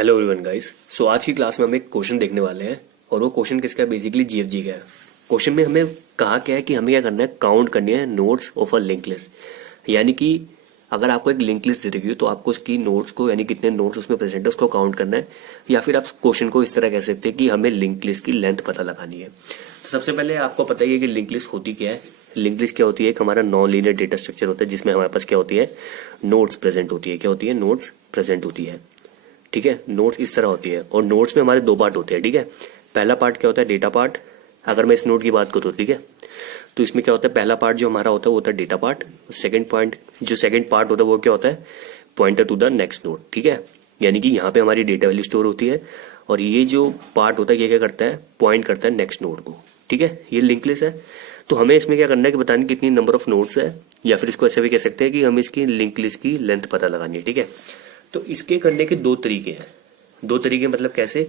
Hello everyone guys. सो आज की class में हम एक क्वेश्चन देखने वाले हैं और वो क्वेश्चन किसका है, बेसिकली जीएफजी का है। क्वेश्चन में हमें कहा क्या है कि हमें क्या करना है, काउंट करनी है notes of a link list. यानी कि अगर आपको एक लिंक लिस्ट दे रखी हो तो आपको उसकी नोट्स को, यानी कितने नोट्स उसमें प्रेजेंट है, उसको काउंट करना है। या फिर आप क्वेश्चन को इस तरह कह सकते हैं कि हमें लिंक लिस्ट की लेंथ पता लगानी है। तो सबसे पहले आपको पता ही है कि लिंक लिस्ट होती क्या है। लिंक लिस्ट क्या होती है, एक हमारा नॉन लीनियर डेटा स्ट्रक्चर होता है जिसमें हमारे पास क्या होती है, नोट्स प्रेजेंट होती है। क्या होती है, नोट्स प्रेजेंट होती है। ठीक है, नोट्स इस तरह होती है और नोट्स में हमारे दो पार्ट होते हैं। ठीक है, पहला पार्ट क्या होता है, डेटा पार्ट। अगर मैं इस नोट की बात करूँ, ठीक है, तो इसमें क्या होता है, पहला पार्ट जो हमारा होता है वो होता है डेटा पार्ट। सेकंड पार्ट होता है वो क्या होता है, pointer to the next node. ठीक है, यानी कि यहाँ पे हमारी डेटा वैल्यू स्टोर होती है और ये जो पार्ट होता है ये क्या करता है, पॉइंट करता है नेक्स्ट नोट को। ठीक है, ये लिंक लिस्ट है। तो हमें इसमें क्या करना है कि बताने कितनी नंबर ऑफ नोट्स है, या फिर इसको ऐसे भी कह सकते हैं कि हम इसकी लिंक लिस्ट की लेंथ पता लगानी है। ठीक है, तो इसके करने के दो तरीके हैं। दो तरीके मतलब कैसे,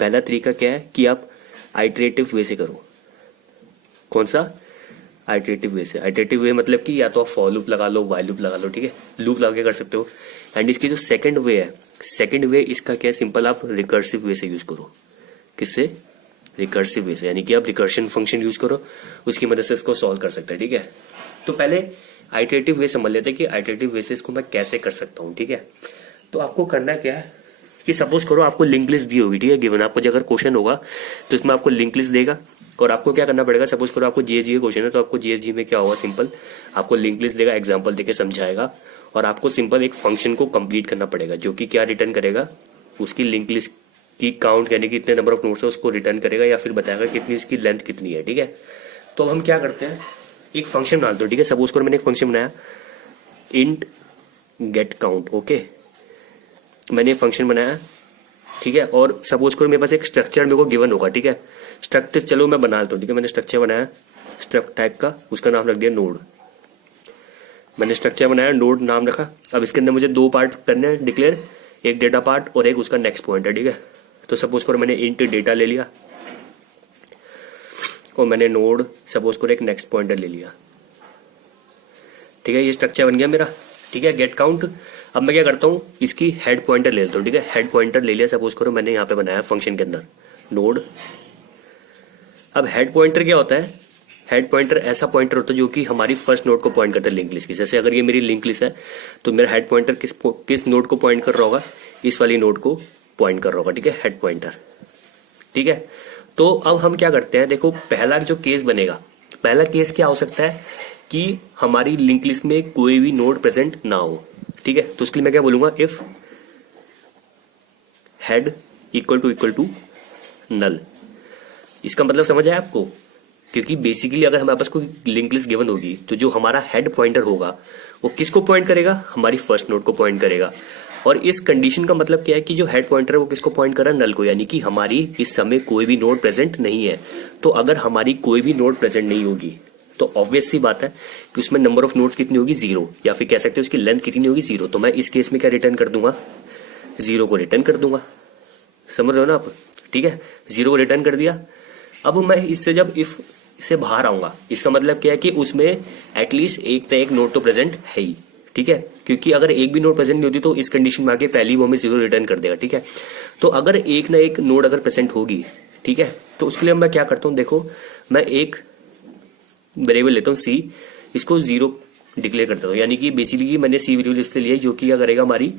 पहला तरीका क्या है कि आप आइटरेटिव वे से करो। कौन सा, आइटरेटिव वे से। आइटरेटिव वे मतलब कि या तो आप फॉर लूप लगा लो, वाइल लूप लगा लो। ठीक है, लूप लगा के कर सकते हो। एंड इसकी जो सेकंड वे है, सेकंड वे इसका क्या है, सिंपल आप रिकर्सिव वे से यूज करो। किससे, रिकर्सिव वे से, यानी कि आप रिकर्शन फंक्शन यूज करो, उसकी मदद से इसको सॉल्व कर सकते हैं। ठीक है, तो पहले आइटरेटिव वे समझ लेते हैं कि आइटरेटिव वे से इसको मैं कैसे कर सकता हूँ। ठीक है, तो आपको करना क्या है कि सपोज करो आपको लिंक लिस्ट दी होगी। ठीक है, गिवन आपको अगर क्वेश्चन होगा तो इसमें आपको लिंक लिस्ट देगा और आपको क्या करना पड़ेगा, सपोज करो आपको जीएफजी का क्वेश्चन है तो आपको जीएफजी में क्या होगा, सिंपल आपको लिंक लिस्ट देगा, एग्जांपल देके समझाएगा और आपको सिंपल एक फंक्शन को कंप्लीट करना पड़ेगा जो कि क्या रिटर्न करेगा, उसकी लिंक लिस्ट की काउंट, यानी कि इतने नंबर ऑफ नोट्स है उसको रिटर्न करेगा या फिर बताएगा कितनी इसकी लेंथ कितनी है। ठीक है, तो अब हम क्या करते हैं, एक फंक्शन बना दो। ठीक है, सपोज करो मैंने एक फंक्शन बनाया इंट गेट काउंट। ओके, मैंने फंक्शन बनाया। ठीक है, और सपोज करो मेरे पास एक स्ट्रक्चर मेरे को गिवन होगा। ठीक है, स्ट्रक्चर चलो मैं बना लेता हूँ। ठीक है, मैंने स्ट्रक्चर बनाया स्ट्रक्ट टाइप का, उसका नाम रख दिया नोड। मैंने स्ट्रक्चर बनाया, नोड नाम रखा। अब इसके अंदर मुझे दो पार्ट करने हैं डिक्लेयर, एक डेटा पार्ट और एक उसका नेक्स्ट पॉइंट है। ठीक है, तो सपोज करो मैंने इंट डेटा ले लिया और मैंने नोड सपोज करो एक नेक्स्ट पॉइंटर ले लिया। ठीक है, ये स्ट्रक्चर बन गया मेरा। ठीक है, गेट काउंट। अब मैं क्या करता हूँ, इसकी हेड पॉइंटर ले लेता हूँ। ठीक है, हेड पॉइंटर ले लिया, सपोज करो मैंने यहाँ पे बनाया फंक्शन के अंदर नोड। अब हेड पॉइंटर क्या होता है, हेड पॉइंटर ऐसा पॉइंटर होता है जो कि हमारी फर्स्ट नोड को पॉइंट करता है लिंक लिस्ट की। जैसे अगर ये मेरी लिंक लिस्ट है तो मेरा हेड पॉइंटर किस नोड को पॉइंट कर रहा होगा, इस वाली नोड को पॉइंट कर रहा होगा। ठीक है, हेड पॉइंटर। ठीक है, तो अब हम क्या करते हैं, देखो पहला जो केस बनेगा, पहला केस क्या हो सकता है कि हमारी लिंक लिस्ट में कोई भी नोड प्रेजेंट ना हो। ठीक है, तो उसके लिए मैं क्या बोलूंगा, if head equal to null. इसका मतलब समझ आया आपको, क्योंकि बेसिकली अगर हमारे पास कोई लिंक लिस्ट गिवन होगी तो जो हमारा हेड पॉइंटर होगा वो किसको पॉइंट करेगा, हमारी फर्स्ट नोड को पॉइंट करेगा। और इस कंडीशन का मतलब क्या है कि जो हेड पॉइंटर है वो किसको पॉइंट कर रहा है, नल को, यानी कि हमारी इस समय कोई भी नोड प्रेजेंट नहीं है। तो अगर हमारी कोई भी नोड प्रेजेंट नहीं होगी तो ऑब्वियस सी बात है कि उसमें नंबर ऑफ नोड्स कितनी होगी, जीरो, या फिर कह सकते हैं उसकी लेंथ कितनी होगी, जीरो। तो मैं इस केस में क्या रिटर्न कर दूंगा, जीरो को रिटर्न कर दूंगा। समझ रहे हो ना आप। ठीक है, जीरो को रिटर्न कर दिया। अब मैं इससे जब इफ से बाहर आऊंगा, इसका मतलब क्या है कि उसमें एटलीस्ट एक नोड तो प्रेजेंट है ही। ठीक है, क्योंकि अगर एक भी नोड प्रेजेंट नहीं होती तो इस कंडीशन में आके पहली वो हमें जीरो रिटर्न कर देगा। ठीक है, तो अगर एक ना एक नोड अगर प्रेजेंट होगी, ठीक है, तो उसके लिए मैं क्या करता हूं, देखो मैं एक वेरिएबल लेता हूँ सी, इसको जीरो डिक्लेयर करता हूँ। यानी कि बेसिकली मैंने सी वेरिएबल इसलिए लिया जो कि क्या करेगा, हमारी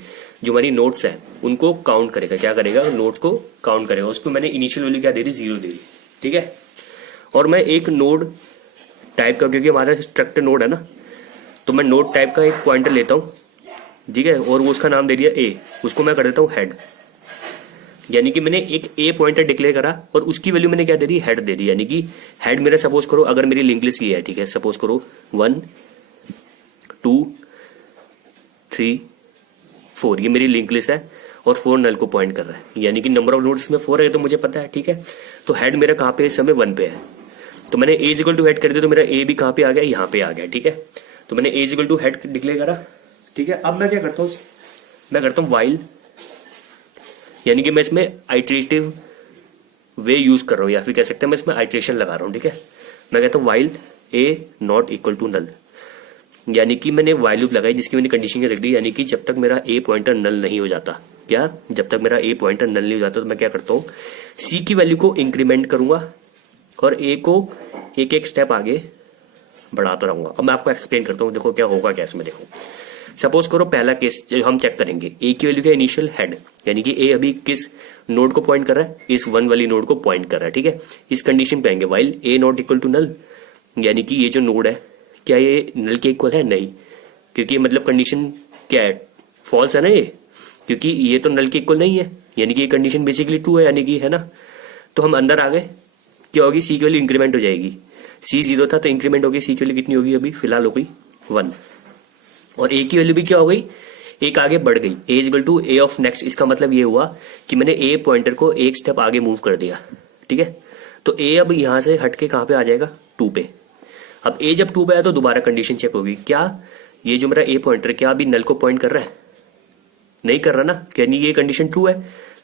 जो हमारी नोट्स है उनको काउंट करेगा। क्या करेगा, नोट्स को काउंट करेगा। उसको मैंने इनिशियल वैल्यू क्या दे दी, जीरो दे दी। ठीक है, और मैं एक नोड टाइप का, क्योंकि हमारा स्ट्रक्चर नोड है ना, तो मैं नोड टाइप का एक पॉइंटर लेता हूँ। ठीक है, और वो उसका नाम दे दिया ए, उसको मैं कर देता हूँ हेड। यानी कि मैंने एक ए पॉइंटर डिक्लेयर करा और उसकी वैल्यू मैंने क्या दे दी, हेड दे दी। यानी कि हेड मेरा सपोज करो अगर मेरी लिंक लिस्ट ये है, ठीक है, सपोज करो 1 2 3 4, ये मेरी लिंक लिस्ट है और 4 नल को पॉइंट कर रहा है, यानी कि नंबर ऑफ नोड्स में 4 है तो मुझे पता है। ठीक है, तो हेड मेरा कहाँ पे इस समय 1 पे है, तो मैंने ए इक्वल टू हेड कर दिया, तो मेरा ए भी कहाँ पे आ गया, यहाँ पे आ गया। ठीक है, तो मैंने ए इक्वल टू हेड डिक्लेयर करा। ठीक है, अब मैं क्या करता हूँ, मैं करता हूँ वाइल, यानी कि मैं इसमें आइटरेटिव वे यूज कर रहा हूँ, या फिर कह सकते हैं मैं इसमें आइटरेशन लगा रहा हूँ। ठीक है, मैं कहता हूँ while a not equal to null, यानी कि मैंने वाइल लूप लगाई जिसकी मैंने कंडीशन रख दी, यानी कि जब तक मेरा ए पॉइंटर नल नहीं हो जाता क्या, जब तक मेरा ए पॉइंटर नल नहीं हो जाता तो मैं क्या करता हूँ, सी की वैल्यू को इंक्रीमेंट करूंगा और ए को एक एक स्टेप आगे बढ़ाता रहूंगा। अब मैं आपको एक्सप्लेन करता हूँ, देखो क्या होगा क्या इसमें। देखो सपोज करो पहला केस जो हम चेक करेंगे, ए की वैल्यू क्या, इनिशियल हेड, यानी कि ए अभी किस नोड को पॉइंट कर रहा है, इस 1 वाली नोड को पॉइंट कर रहा है, ठीक है। इस कंडीशन पे आएंगे while a not equal to null, यानी कि ये जो नोड है क्या ये नल के इक्वल है, नहीं, क्योंकि मतलब कंडीशन क्या है, फॉल्स है ना ये, क्योंकि ये तो नल के इक्वल नहीं है, यानी कि ये कंडीशन बेसिकली ट्रू है, यानी कि है ना। तो हम अंदर आ गए, क्या होगी, सी की वैल्यू इंक्रीमेंट हो जाएगी, सी 0 था तो इंक्रीमेंट होगी, सी की वैल्यू कितनी होगी, अभी फिलहाल हो गई 1, और ए की वैल्यू भी क्या हो गई, एक आगे बढ़ गई, a equal to a of next. इसका मतलब ये हुआ कि मैंने ए पॉइंटर को एक स्टेप आगे मूव कर दिया, ठीक है। तो ए अब यहां से हट के कहां पे आ जाएगा, 2 पे। अब ए जब 2 पे आया तो दोबारा कंडीशन चेक होगी, क्या ये जो मेरा ए पॉइंटर क्या अभी नल को पॉइंट कर रहा है, नहीं कर रहा ना, यानी ये कंडीशन ट्रू है,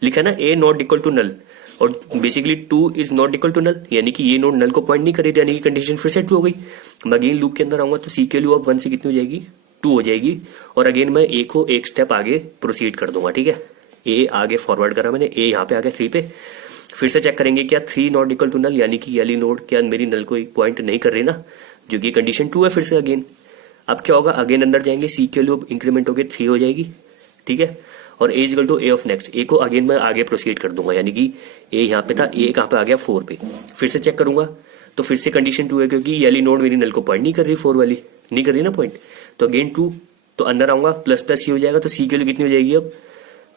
लिखा ना a not equal to null, और basically 2 is not equal to null, यानी कि ये नोड नल को पॉइंट नहीं करेगी, यानी कि कंडीशन फिर से ट्रू हो गई। मैं अगेन लूप के अंदर आऊंगा तो सी की वैल्यू अब 1 से कितनी हो जाएगी, 2 हो जाएगी, और अगेन मैं ए को एक स्टेप आगे प्रोसीड कर दूंगा, ठीक है। ए आगे फॉरवर्ड करा मैंने, ए यहाँ पे आ गया 3 पे, फिर से चेक करेंगे क्या 3 नॉट इक्वल टू नल, यानी कि ये वाली नोड क्या मेरी नल को पॉइंट नहीं कर रही ना, जो कि कंडीशन ट्रू है फिर से अगेन। अब क्या होगा, अगेन अंदर जाएंगे, सी की वैल्यू इंक्रीमेंट होगी 3 हो जाएगी, ठीक है, और a equal to a of next, a को अगेन मैं आगे प्रोसीड कर दूंगा, यानी कि ए यहाँ पे था, ए कहाँ पे आ गया 4 पे, फिर से चेक करूंगा तो फिर से कंडीशन 2 है, क्योंकि ये वाली नोड मेरी नल को पॉइंट नहीं कर रही, 4 वाली नहीं कर रही ना पॉइंट, तो अगेन 2, तो अंदर आऊंगा प्लस प्लस सी हो जाएगा, तो सी की वैल्यू कितनी हो जाएगी, अब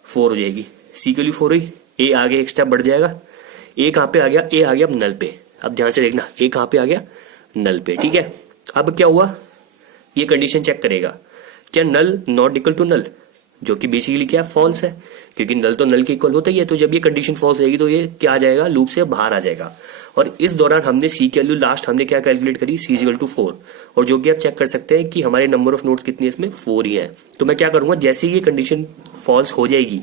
4 हो जाएगी, सी की वैल्यू 4 हुई, ए आगे एक स्टेप बढ़ जाएगा, ए कहाँ पे आ गया, ए आ गया अब नल पे। अब ध्यान से देखना, ए कहाँ पे आ गया, नल पे, ठीक है। अब क्या हुआ, ये कंडीशन चेक करेगा, क्या नल नॉट इक्वल टू नल, जो कि बेसिकली क्या फॉल्स है, क्योंकि नल तो नल के इक्वल होता ही है, तो जब ये कंडीशन फॉल्स रहेगी तो ये क्या आ जाएगा, लूप से बाहर आ जाएगा। और इस दौरान हमने सी की वैल्यू लास्ट हमने क्या कैलकुलेट करी, सी इक्वल टू 4, और जो कि आप चेक कर सकते हैं कि हमारे नंबर ऑफ नोड्स कितनी है इसमें, 4 ही है। तो मैं क्या करूंगा, जैसे ही ये कंडीशन फॉल्स हो जाएगी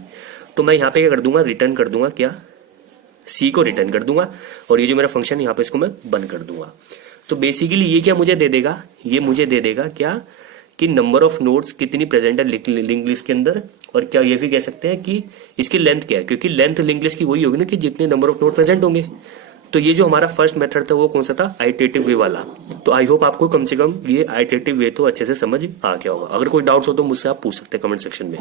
तो मैं यहाँ पे क्या कर दूंगा, रिटर्न कर दूंगा, क्या सी को रिटर्न कर दूंगा, और ये जो मेरा फंक्शन यहाँ पे इसको मैं बंद कर दूंगा। तो बेसिकली ये क्या मुझे दे देगा, ये मुझे दे देगा क्या, कि नंबर ऑफ नोड्स कितनी प्रेजेंट है लिंक लिस्ट के अंदर, और क्या ये भी कह सकते हैं कि इसकी लेंथ क्या है, क्योंकि लेंथ लिंक लिस्ट की वही होगी ना कि जितने नंबर ऑफ नोड प्रेजेंट होंगे। तो ये जो हमारा फर्स्ट मेथड था वो कौन सा था, आइटरेटिव वे वाला। तो आई होप आपको कम से कम ये आइटरेटिव वे तो अच्छे से समझ आ गया होगा। अगर कोई डाउट्स हो तो मुझसे आप पूछ सकते हैं कमेंट सेक्शन में।